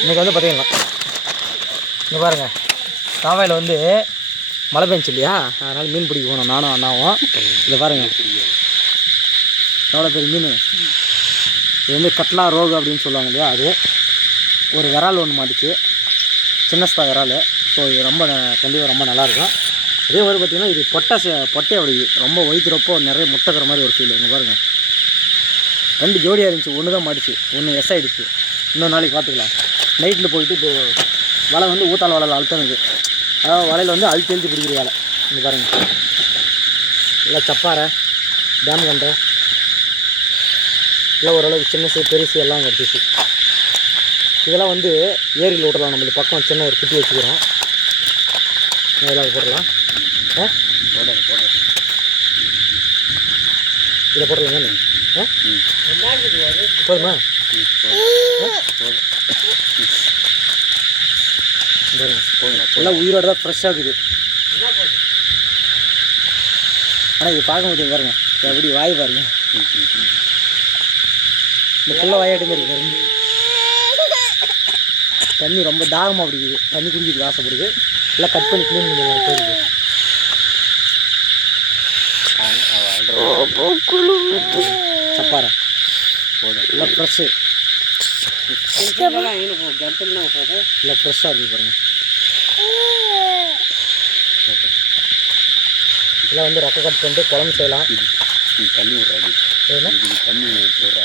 இன்றைக்கி வந்து பார்த்தீங்கன்னா இங்கே பாருங்கள், காவாயில் வந்து மழை பெஞ்சு இல்லையா, அதனால் மீன் பிடிக்க போகணும் நானும் அண்ணாவும். இதில் பாருங்கள் எவ்வளோ பெரிய மீன். இது வந்து கட்லா ரோகு அப்படின்னு சொல்லுவாங்க இல்லையா, அது ஒரு விரால் ஒன்று மாட்டிச்சு, சின்னஸ்தா விரால். ஸோ இது ரொம்ப கண்டிப்பாக ரொம்ப நல்லாயிருக்கும். அதே மாதிரி பார்த்திங்கன்னா இது பொட்டை அப்படி ரொம்ப வயிற்றுறப்போ நிறைய முட்டைக்கிற மாதிரி ஒரு ஃபீல். இங்கே பாருங்கள் 2 ஜோடியாக இருந்துச்சு, ஒன்று தான் மாட்டிச்சு, ஒன்று எஸ் ஆகிடுச்சு. இன்னொரு நாளைக்கு பார்த்துக்கலாம். நைட்டில் போயிட்டு இப்போ வலை வந்து ஊத்தால் வலையில் அழுத்தணுது, அதாவது வலையில் வந்து அழுத்தி பிடிக்கிற வேலை. இங்கே பாருங்கள் இல்லை சப்பாறை டேம் கண்டை இல்லை ஓரளவுக்கு சின்ன பெருசு எல்லாம் கிடச்சிச்சு. இதெல்லாம் வந்து ஏரியில் விடலாம். நம்மளுக்கு பக்கம் சின்ன ஒரு குட்டி வச்சுக்கிறோம், இதெல்லாம் போடலாம். இதில் போடலாங்க. போதுமா? எல்லாம் உயிரோட தான் ஃப்ரெஷ்ஷாக இருக்குது. ஆனால் இது பார்க்கும்போது பாருங்க எப்படி வாய் பாருங்க, இந்த புள்ள வாயாட்டு இருக்கு பாருங்க. தண்ணி ரொம்ப தாகமாக பிடிக்குது, தண்ணி குடிக்கிறதுக்கு ஆசைப்படுது. எல்லாம் கட் பண்ணி க்ளீன் பண்ணி போயிடுது. சப்பாரை இல்லை ஃப்ரெஷ்ஷு, இல்லை ஃப்ரெஷ்ஷாக இருக்குது பாருங்கள். இதில் வந்து ரெக்கை கட் பண்ணிட்டு குழம்பு செய்யலாம். தண்ணி விட்றாது, தண்ணி விட்றா.